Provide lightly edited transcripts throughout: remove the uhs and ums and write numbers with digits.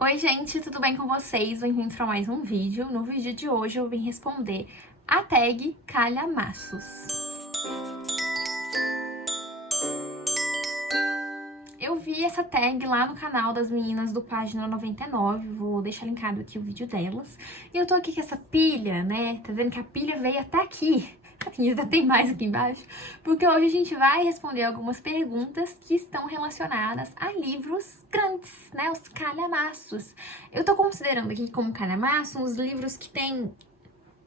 Oi, gente, tudo bem com vocês? Bem-vindos para mais um vídeo. No vídeo de hoje eu vim responder a tag calhamaços. Eu vi essa tag lá no canal das meninas do Página 99, vou deixar linkado aqui o vídeo delas. E eu tô aqui com essa pilha, né? Tá vendo que a pilha veio até aqui. E ainda tem mais aqui embaixo, porque hoje a gente vai responder algumas perguntas que estão relacionadas a livros grandes, né, os calhamaços. Eu tô considerando aqui como calhamaço os livros que tem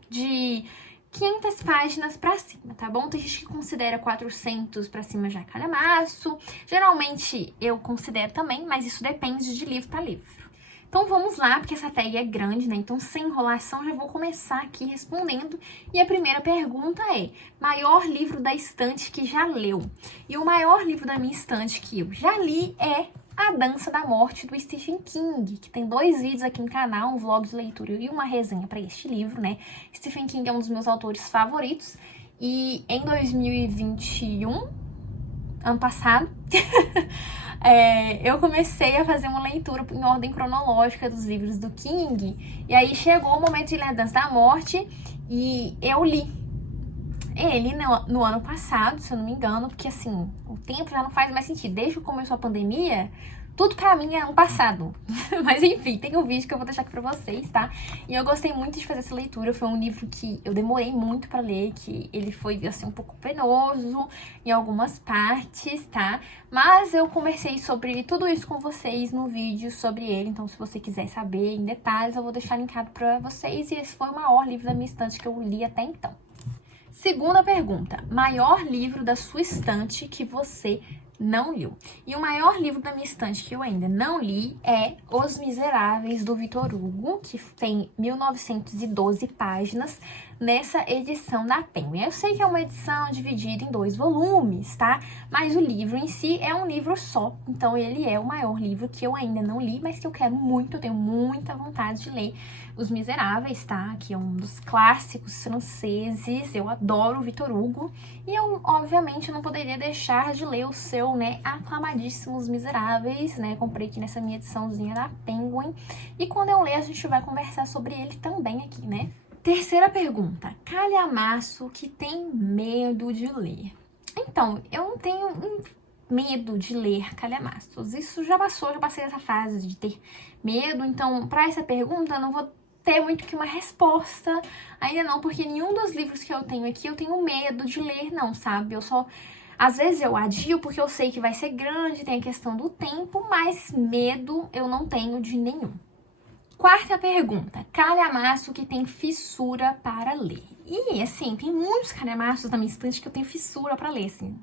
de 500 páginas pra cima, tá bom? Tem gente que considera 400 pra cima já calhamaço. Geralmente eu considero também, mas isso depende de livro pra livro. Então vamos lá, porque essa tag é grande, né? Então sem enrolação já vou começar aqui respondendo. E a primeira pergunta é: maior livro da estante que já leu? E o maior livro da minha estante que eu já li é A Dança da Morte, do Stephen King, que tem 2 vídeos aqui no canal, um vlog de leitura e uma resenha para este livro, né? Stephen King é um dos meus autores favoritos. E em 2021, ano passado, eu comecei a fazer uma leitura em ordem cronológica dos livros do King. E aí chegou o momento de ler A Dança da Morte e eu li ele no ano passado, se eu não me engano, porque assim, o tempo já não faz mais sentido. Desde que começou a pandemia, tudo pra mim é ano passado. Mas enfim, tem um vídeo que eu vou deixar aqui pra vocês, tá? E eu gostei muito de fazer essa leitura. Foi um livro que eu demorei muito pra ler, que ele foi, assim, um pouco penoso em algumas partes, tá? Mas eu conversei sobre tudo isso com vocês no vídeo sobre ele. Então, se você quiser saber em detalhes, eu vou deixar linkado pra vocês. E esse foi o maior livro da minha estante que eu li até então. Segunda pergunta: maior livro da sua estante que você não leu? E o maior livro da minha estante que eu ainda não li é Os Miseráveis, do Victor Hugo, que tem 1912 páginas nessa edição da Penguin. Eu sei que é uma edição dividida em 2 volumes, tá? Mas o livro em si é um livro só, então ele é o maior livro que eu ainda não li, mas que eu quero muito, eu tenho muita vontade de ler. Os Miseráveis, tá? Que é um dos clássicos franceses, eu adoro o Victor Hugo. E eu, obviamente, não poderia deixar de ler o seu, né, aclamadíssimo Os Miseráveis, né? Comprei aqui nessa minha ediçãozinha da Penguin. E quando eu ler, a gente vai conversar sobre ele também aqui, né? Terceira pergunta: calhamaço que tem medo de ler? Então, eu não tenho medo de ler calhamaços. Isso já passou, já passei essa fase de ter medo. Então, para essa pergunta, eu não vou ter muito que uma resposta ainda não, porque nenhum dos livros que eu tenho aqui eu tenho medo de ler, não, sabe? Eu só... Às vezes eu adio porque eu sei que vai ser grande, tem a questão do tempo, mas medo eu não tenho de nenhum. Quarta pergunta: calhamaço que tem fissura para ler? E, assim, tem muitos calhamaços na minha estante que eu tenho fissura para ler, assim.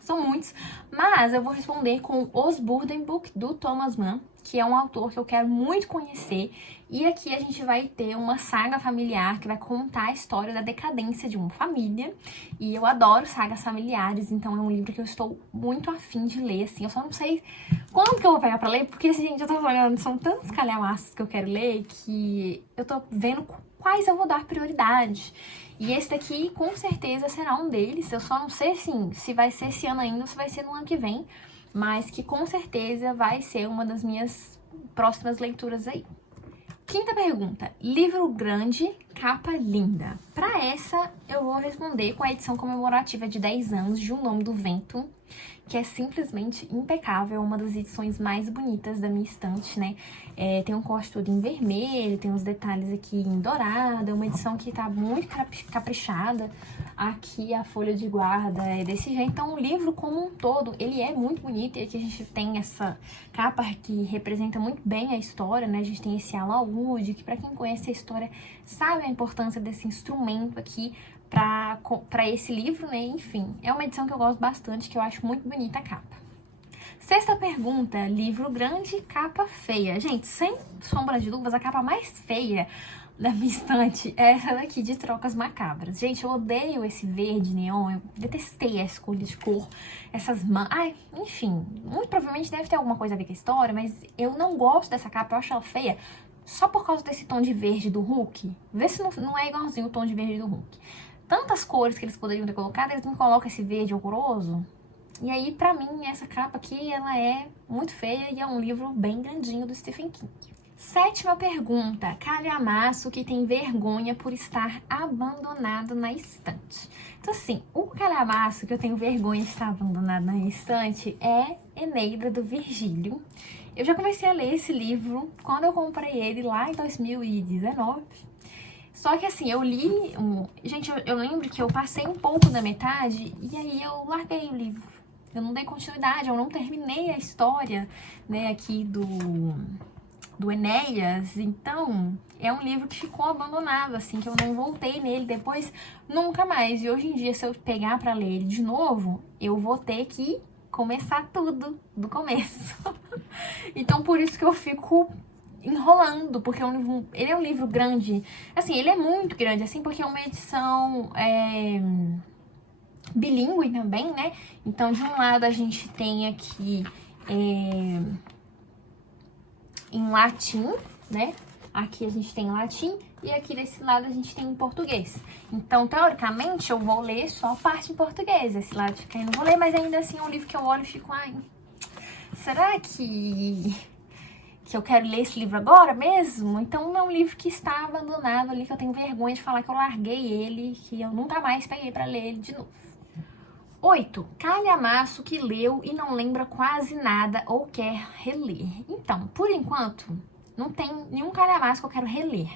São muitos, mas eu vou responder com Os Burden Book, do Thomas Mann, que é um autor que eu quero muito conhecer. E aqui a gente vai ter uma saga familiar que vai contar a história da decadência de uma família. E eu adoro sagas familiares, então é um livro que eu estou muito afim de ler, assim. Eu só não sei quando que eu vou pegar pra ler, porque, assim, gente, eu tô olhando, são tantos calhamaços que eu quero ler que eu tô vendo quais eu vou dar prioridade. E esse daqui, com certeza, será um deles. Eu só não sei, assim, se vai ser esse ano ainda ou se vai ser no ano que vem. Mas que, com certeza, vai ser uma das minhas próximas leituras aí. Quinta pergunta: livro grande, capa linda. Pra essa, eu vou responder com a edição comemorativa de 10 anos de O Nome do Vento, que é simplesmente impecável, uma das edições mais bonitas da minha estante, né? Tem um corte todo em vermelho, tem uns detalhes aqui em dourado, é uma edição que tá muito caprichada. Aqui a folha de guarda é desse jeito, então o livro como um todo, ele é muito bonito. E aqui a gente tem essa capa que representa muito bem a história, né? A gente tem esse alaúde, que pra quem conhece a história sabe a importância desse instrumento aqui para esse livro, né? Enfim, é uma edição que eu gosto bastante, que eu acho muito bonita a capa. Sexta pergunta: livro grande, capa feia. Gente, sem sombra de dúvidas, a capa mais feia da minha estante é essa daqui, de Trocas Macabras. Gente, eu odeio esse verde neon, eu detestei a escolha de cor, essas Ai, enfim, muito provavelmente deve ter alguma coisa a ver com a história, mas eu não gosto dessa capa, eu acho ela feia só por causa desse tom de verde do Hulk. Vê se não é igualzinho o tom de verde do Hulk. Tantas cores que eles poderiam ter colocado, eles me colocam esse verde horroroso. E aí, pra mim, essa capa aqui, ela é muito feia e é um livro bem grandinho do Stephen King. 7ª pergunta. Calhamaço que tem vergonha por estar abandonado na estante. Então, assim, o calhamaço que eu tenho vergonha de estar abandonado na estante é Eneida, do Virgílio. Eu já comecei a ler esse livro quando eu comprei ele lá em 2019. Só que assim, eu li... Gente, eu lembro que eu passei um pouco da metade e aí eu larguei o livro. Eu não dei continuidade, eu não terminei a história, né, aqui do Enéas. Então, é um livro que ficou abandonado, assim, que eu não voltei nele depois nunca mais. E hoje em dia, se eu pegar pra ler ele de novo, eu vou ter que começar tudo do começo. Então, por isso que eu fico enrolando, porque ele é um livro grande. Assim, ele é muito grande, assim, porque é uma edição bilíngue também, né? Então, de um lado a gente tem aqui em latim, né? Aqui a gente tem latim e aqui desse lado a gente tem em português. Então, teoricamente, eu vou ler só a parte em português. Esse lado de cá eu não vou ler, mas ainda assim é um livro que eu olho e fico, ai, será que eu quero ler esse livro agora mesmo? Então é um livro que está abandonado ali, que eu tenho vergonha de falar que eu larguei ele, que eu nunca mais peguei pra ler ele de novo. 8. Calhamaço que leu e não lembra quase nada ou quer reler. Então, por enquanto, não tem nenhum calhamaço que eu quero reler.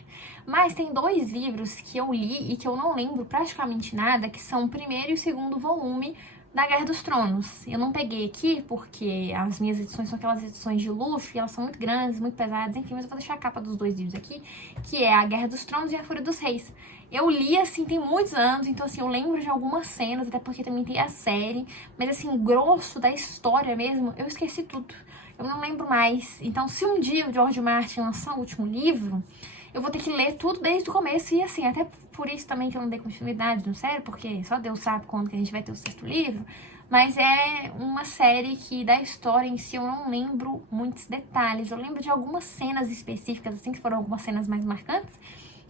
Mas tem 2 livros que eu li e que eu não lembro praticamente nada, que são o primeiro e o segundo volume da Guerra dos Tronos. Eu não peguei aqui porque as minhas edições são aquelas edições de luxo e elas são muito grandes, muito pesadas, enfim, mas eu vou deixar a capa dos 2 livros aqui, que é a Guerra dos Tronos e a Fúria dos Reis. Eu li, assim, tem muitos anos, então, assim, eu lembro de algumas cenas, até porque também tem a série, mas, assim, o grosso da história mesmo, eu esqueci tudo. Eu não lembro mais. Então, se um dia o George Martin lançar o último livro, eu vou ter que ler tudo desde o começo e, assim, até por isso também que eu não dei continuidade no série, porque só Deus sabe quando que a gente vai ter o 6º livro, mas é uma série que da história em si eu não lembro muitos detalhes. Eu lembro de algumas cenas específicas, assim, que foram algumas cenas mais marcantes,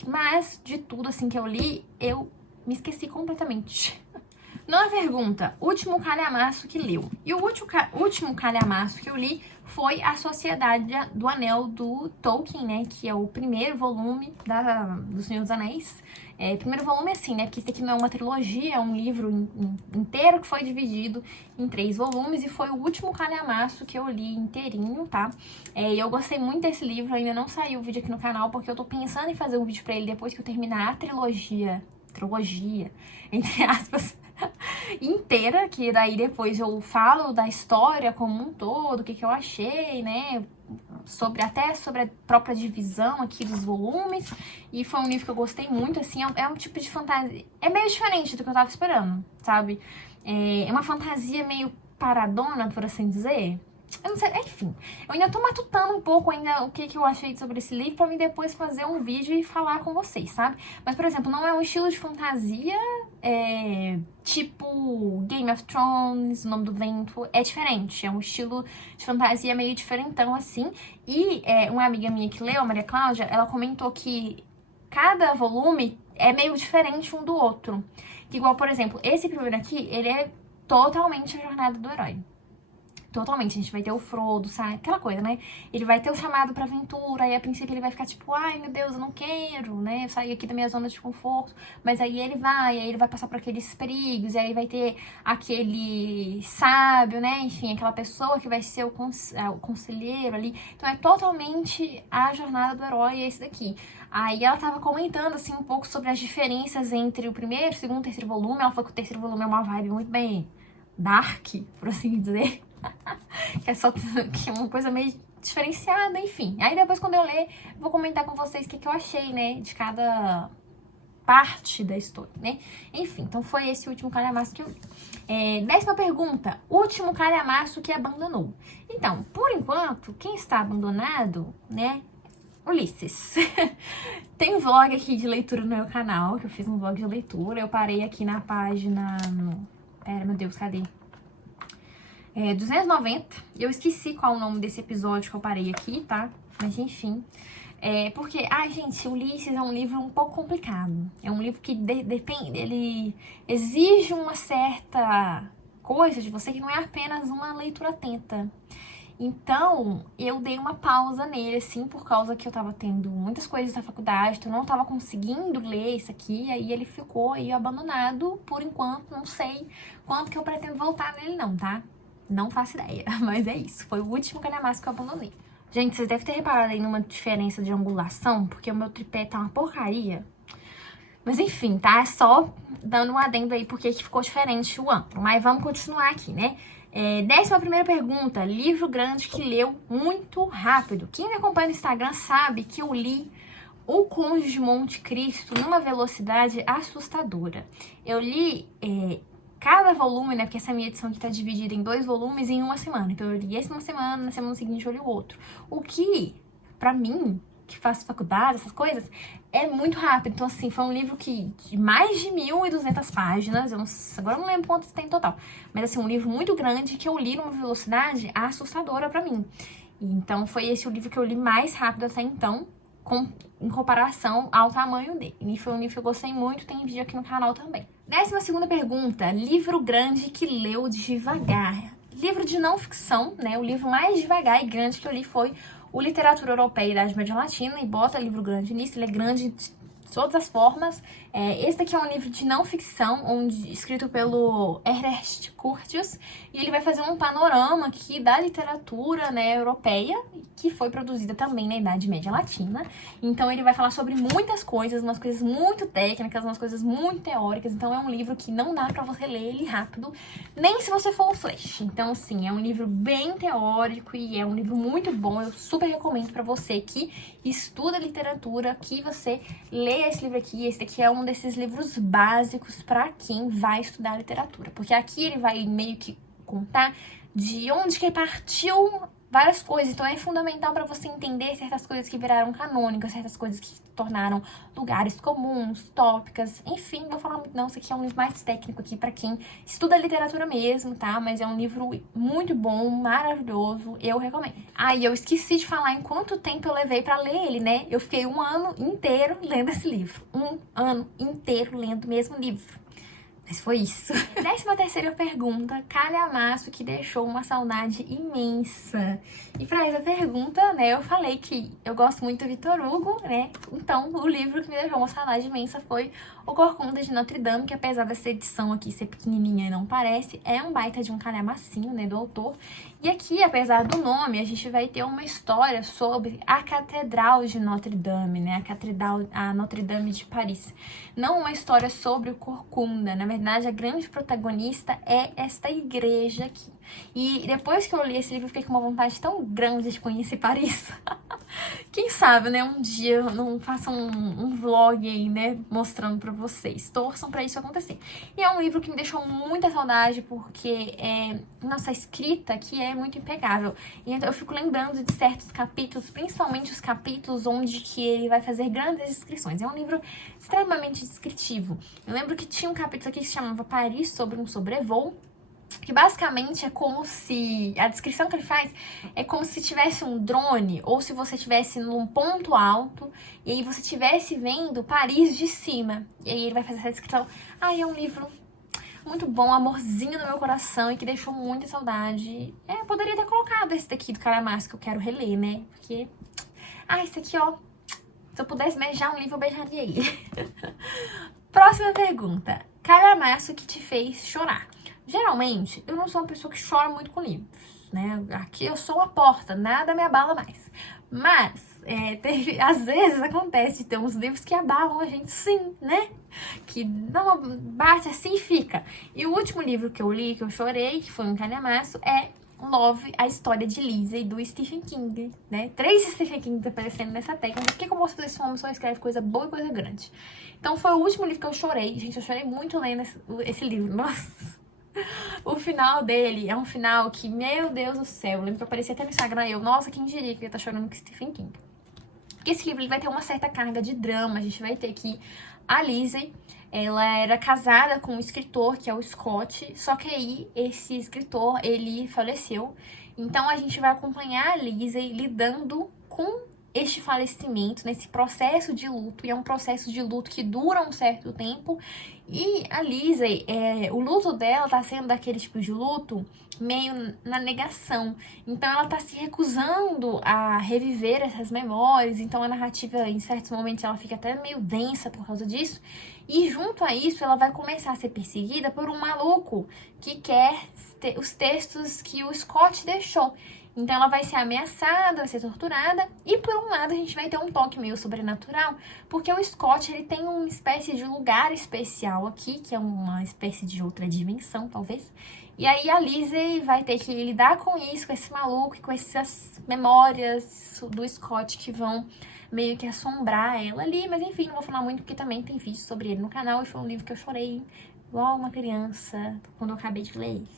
mas de tudo, assim, que eu li, eu me esqueci completamente. 9ª pergunta, último calhamaço que leu. E o último calhamaço que eu li foi A Sociedade do Anel, do Tolkien, né? Que é o primeiro volume do Senhor dos Anéis. Primeiro volume assim, né? Porque isso aqui não é uma trilogia, é um livro inteiro que foi dividido em 3 volumes. E foi o último calhamaço que eu li inteirinho, tá? E eu gostei muito desse livro, ainda não saiu o vídeo aqui no canal, porque eu tô pensando em fazer um vídeo pra ele depois que eu terminar a trilogia, entre aspas, inteira, que daí depois eu falo da história como um todo, o que eu achei, né, até sobre a própria divisão aqui dos volumes, e foi um livro que eu gostei muito, assim, é um tipo de fantasia, é meio diferente do que eu tava esperando, sabe, é uma fantasia meio paradona, por assim dizer. Eu não sei, enfim, eu ainda tô matutando um pouco ainda o que eu achei sobre esse livro pra mim depois fazer um vídeo e falar com vocês, sabe? Mas, por exemplo, não é um estilo de fantasia tipo Game of Thrones, O Nome do Vento, é diferente, é um estilo de fantasia meio diferentão, assim. E uma amiga minha que leu, a Maria Cláudia, ela comentou que cada volume é meio diferente um do outro. Que igual, por exemplo, esse primeiro aqui, ele é totalmente a jornada do herói. Totalmente, a gente vai ter o Frodo, sabe? Aquela coisa, né? Ele vai ter o chamado pra aventura, e a princípio ele vai ficar tipo, ai meu Deus, eu não quero, né? Eu sair aqui da minha zona de conforto. Mas aí ele vai passar por aqueles perigos, e aí vai ter aquele sábio, né? Enfim, aquela pessoa que vai ser o conselheiro ali. Então é totalmente a jornada do herói esse daqui. Aí ela tava comentando, assim, um pouco sobre as diferenças entre o primeiro, segundo e 3º volume. Ela falou que o 3º volume é uma vibe muito bem dark, por assim dizer. Que é só que é uma coisa meio diferenciada, enfim. Aí depois, quando eu ler, vou comentar com vocês o que eu achei, né, de cada parte da história, né? Enfim, então foi esse último calhamaço que eu li. 10ª pergunta, último calhamaço que abandonou. Então, por enquanto, quem está abandonado, né, Ulisses. Tem um vlog aqui de leitura no meu canal, que eu fiz um vlog de leitura. Eu parei aqui na página... Pera, meu Deus, cadê? 290. Eu esqueci qual o nome desse episódio que eu parei aqui, tá? Mas enfim. Porque, gente, Ulisses é um livro um pouco complicado. É um livro que depende, ele exige uma certa coisa de você que não é apenas uma leitura atenta. Então, eu dei uma pausa nele, assim, por causa que eu tava tendo muitas coisas da faculdade, então eu não tava conseguindo ler isso aqui, aí ele ficou aí abandonado por enquanto, não sei quanto que eu pretendo voltar nele não, tá? Não faço ideia, mas é isso, foi o último calhamaço que eu abandonei. Gente, vocês devem ter reparado aí numa diferença de angulação, porque o meu tripé tá uma porcaria. Mas enfim, tá? É só dando um adendo aí porque que ficou diferente o ângulo. Mas vamos continuar aqui, né? 11ª pergunta, livro grande que leu muito rápido. Quem me acompanha no Instagram sabe que eu li O Conde de Monte Cristo numa velocidade assustadora. Eu li cada volume, né? Porque essa minha edição aqui tá dividida em 2 volumes em uma semana. Então eu li esse uma semana, na semana seguinte eu li o outro. O que, pra mim, que faço faculdade, essas coisas, é muito rápido. Então, assim, foi um livro que de mais de 1.200 páginas, agora eu não lembro quantos tem em total, mas, assim, um livro muito grande que eu li numa velocidade assustadora pra mim. Então, foi esse o livro que eu li mais rápido até então, em comparação ao tamanho dele. E foi um livro que eu gostei muito, tem vídeo aqui no canal também. 12ª pergunta, livro grande que leu devagar. Livro de não ficção, né? O livro mais devagar e grande que eu li foi o Literatura Europeia e Idade Média Latina, e bota livro grande nisso, ele é grande de todas as formas. Esse daqui é um livro de não ficção, escrito pelo Ernest Curtius, e ele vai fazer um panorama aqui da literatura, né, europeia, que foi produzida também na Idade Média Latina. Então ele vai falar sobre muitas coisas, umas coisas muito técnicas, umas coisas muito teóricas. Então é um livro que não dá pra você ler ele rápido, nem se você for um flash. Então, assim, é um livro bem teórico e é um livro muito bom. Eu super recomendo pra você que estuda literatura, que você leia esse livro aqui. Esse daqui é um desses livros básicos pra quem vai estudar literatura, porque aqui ele vai meio que contar de onde que partiu várias coisas. Então é fundamental para você entender certas coisas que viraram canônicas, certas coisas que se tornaram lugares comuns, tópicas, enfim, vou falar muito não, isso aqui é um livro mais técnico aqui para quem estuda literatura mesmo, tá? Mas é um livro muito bom, maravilhoso, eu recomendo. E eu esqueci de falar em quanto tempo eu levei para ler ele, né? Eu fiquei um ano inteiro lendo esse livro, um ano inteiro lendo o mesmo livro. Mas foi isso. 13ª pergunta, calhamaço que deixou uma saudade imensa. E pra essa pergunta, né, eu falei que eu gosto muito do Victor Hugo, né? Então, o livro que me deixou uma saudade imensa foi O Corcunda de Notre Dame, que apesar dessa edição aqui ser pequenininha e não parece, é um baita de um calhamacinho, né, do autor. E aqui, apesar do nome, a gente vai ter uma história sobre a Catedral de Notre Dame, né? A Notre Dame de Paris. Não uma história sobre o Corcunda. Na verdade, a grande protagonista é esta igreja aqui. E depois que eu li esse livro, eu fiquei com uma vontade tão grande de conhecer Paris. Quem sabe, né? Um dia eu não faça um vlog aí, né? Mostrando pra vocês. Torçam pra isso acontecer. E é um livro que me deixou muita saudade, porque nossa, a escrita aqui é muito impecável. E então eu fico lembrando de certos capítulos, principalmente os capítulos onde que ele vai fazer grandes descrições. É um livro extremamente descritivo. Eu lembro que tinha um capítulo aqui que se chamava Paris sobre um sobrevoo, que basicamente é como se... A descrição que ele faz é como se tivesse um drone, ou se você estivesse num ponto alto, e aí você estivesse vendo Paris de cima. E aí ele vai fazer essa descrição. É um livro muito bom, amorzinho no meu coração, e que deixou muita saudade. Eu poderia ter colocado esse daqui do Calhamaço, que eu quero reler, né? Porque... esse aqui, ó. Se eu pudesse beijar um livro, eu beijaria ele. Próxima pergunta. Calhamaço que te fez chorar. Geralmente, eu não sou uma pessoa que chora muito com livros, né? Aqui eu sou uma porta, nada me abala mais. Mas, às vezes acontece de ter uns livros que abalam a gente, sim, né? Que dá uma bate assim e fica. E o último livro que eu li, que eu chorei, que foi um calhamaço, é Love, a história de Lizzie, do Stephen King, né? 3 Stephen King aparecendo nessa técnica. Por que eu posso fazer esse homem só escreve coisa boa e coisa grande? Então foi o último livro que eu chorei. Gente, eu chorei muito lendo esse livro. Nossa! O final dele é um final que, meu Deus do céu, eu lembro que aparecia até no Instagram, nossa, quem diria que eu ia estar chorando com Stephen King. Porque esse livro ele vai ter uma certa carga de drama. A gente vai ter aqui a Lizzie, ela era casada com um escritor, que é o Scott, só que aí esse escritor, ele faleceu. Então a gente vai acompanhar a Lizzie lidando com este de falecimento, nesse processo de luto, e é um processo de luto que dura um certo tempo. E a Lizzie, o luto dela tá sendo daquele tipo de luto meio na negação. Então ela tá se recusando a reviver essas memórias. Então a narrativa, em certos momentos, ela fica até meio densa por causa disso. E junto a isso, ela vai começar a ser perseguida por um maluco que quer os textos que o Scott deixou. Então ela vai ser ameaçada, vai ser torturada. E por um lado a gente vai ter um toque meio sobrenatural, porque o Scott, ele tem uma espécie de lugar especial aqui, que é uma espécie de outra dimensão, talvez. E aí a Lizzie vai ter que lidar com isso, com esse maluco e com essas memórias do Scott que vão meio que assombrar ela ali. Mas enfim, não vou falar muito porque também tem vídeo sobre ele no canal. E foi um livro que eu chorei igual uma criança quando eu acabei de ler ele.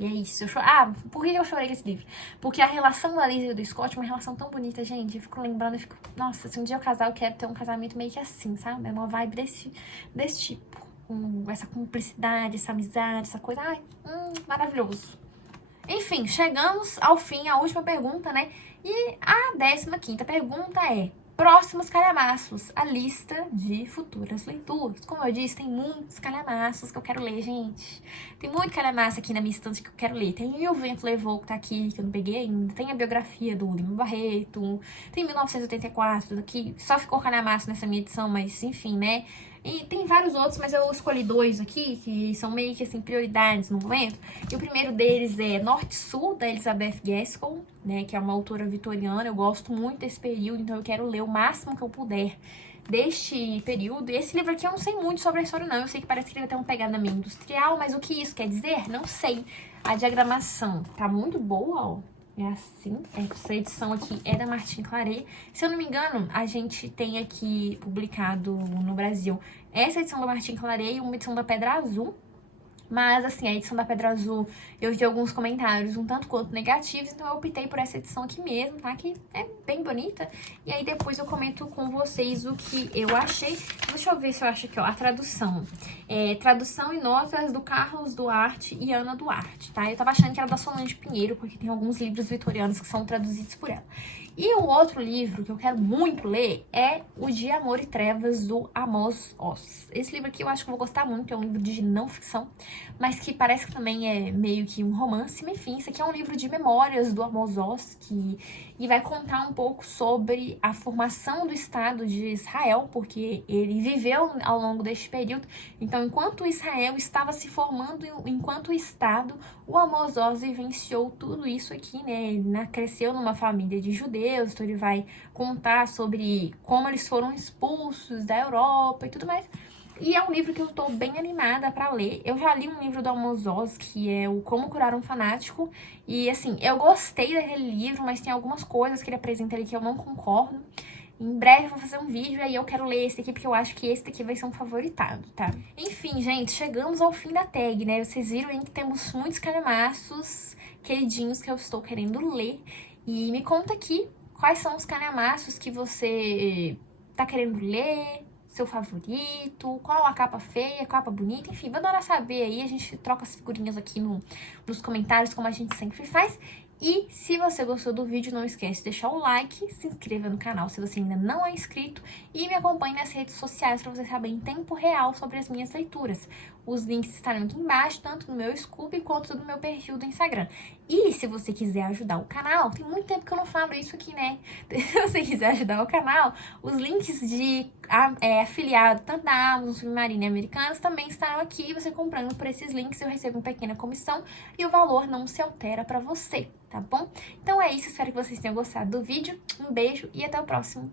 E é isso. Por que eu chorei com esse livro? Porque a relação da Lizzie e do Scott é uma relação tão bonita, gente. Eu fico lembrando, eu fico... Nossa, se um dia eu casar, eu quero ter um casamento meio que assim, sabe? É uma vibe desse tipo. Essa cumplicidade, essa amizade, essa coisa. Ai, maravilhoso. Enfim, chegamos ao fim, a última pergunta, né? E a 15ª pergunta é: próximos calhamaços, a lista de futuras leituras. Como eu disse, tem muitos calhamaços que eu quero ler, gente. Tem muito calhamaço aqui na minha estante que eu quero ler. Tem E o Vento Levou, que tá aqui, que eu não peguei ainda. Tem a biografia do Lima Barreto. Tem 1984, que só ficou calhamaço nessa minha edição, mas enfim, né? E tem vários outros, mas eu escolhi 2 aqui, que são meio que, assim, prioridades no momento. E o primeiro deles é Norte-Sul, da Elizabeth Gaskell, né, que é uma autora vitoriana. Eu gosto muito desse período, então eu quero ler o máximo que eu puder deste período. E esse livro aqui eu não sei muito sobre a história, não. Eu sei que parece que ele vai ter uma pegada meio industrial, mas o que isso quer dizer? Não sei. A diagramação tá muito boa, ó. É assim, essa edição aqui é da Martin Claret. Se eu não me engano, a gente tem aqui publicado no Brasil essa edição da Martin Claret e uma edição da Pedra Azul. Mas, assim, a edição da Pedra Azul, eu vi alguns comentários um tanto quanto negativos, então eu optei por essa edição aqui mesmo, tá? Que é bem bonita. E aí depois eu comento com vocês o que eu achei. Deixa eu ver se eu acho aqui, ó, a tradução. Tradução e notas do Carlos Duarte e Ana Duarte, tá? Eu tava achando que era da Solange Pinheiro, porque tem alguns livros vitorianos que são traduzidos por ela. E o outro livro que eu quero muito ler é O de Amor e Trevas, do Amos Oz. Esse livro aqui eu acho que eu vou gostar muito, é um livro de não ficção, mas que parece que também é meio que um romance. Enfim, isso aqui é um livro de memórias do Amos Oz, e vai contar um pouco sobre a formação do Estado de Israel, porque ele viveu ao longo deste período. Então, enquanto Israel estava se formando enquanto Estado, o Amos Oz vivenciou tudo isso aqui, né? Ele cresceu numa família de judeus, então ele vai contar sobre como eles foram expulsos da Europa e tudo mais. E é um livro que eu tô bem animada pra ler. Eu já li um livro do Amos Oz, que é o Como Curar um Fanático. E, assim, eu gostei daquele livro, mas tem algumas coisas que ele apresenta ali que eu não concordo. Em breve eu vou fazer um vídeo e aí eu quero ler esse aqui, porque eu acho que esse daqui vai ser um favoritado, tá? Enfim, gente, chegamos ao fim da tag, né? Vocês viram aí que temos muitos calhamaços queridinhos que eu estou querendo ler. E me conta aqui quais são os calhamaços que você tá querendo ler, seu favorito, qual a capa feia, capa bonita, enfim, vou adorar saber aí, a gente troca as figurinhas aqui nos comentários, como a gente sempre faz. E se você gostou do vídeo, não esquece de deixar o like, se inscreva no canal se você ainda não é inscrito e me acompanhe nas redes sociais para você saber em tempo real sobre as minhas leituras. Os links estarão aqui embaixo, tanto no meu Scooby quanto no meu perfil do Instagram. E se você quiser ajudar o canal, tem muito tempo que eu não falo isso aqui, né? Se você quiser ajudar o canal, os links de afiliado, tanto da Amazon, Submarino e Americanas, também estarão aqui. Você comprando por esses links, eu recebo uma pequena comissão e o valor não se altera para você, tá bom? Então é isso, espero que vocês tenham gostado do vídeo. Um beijo e até o próximo.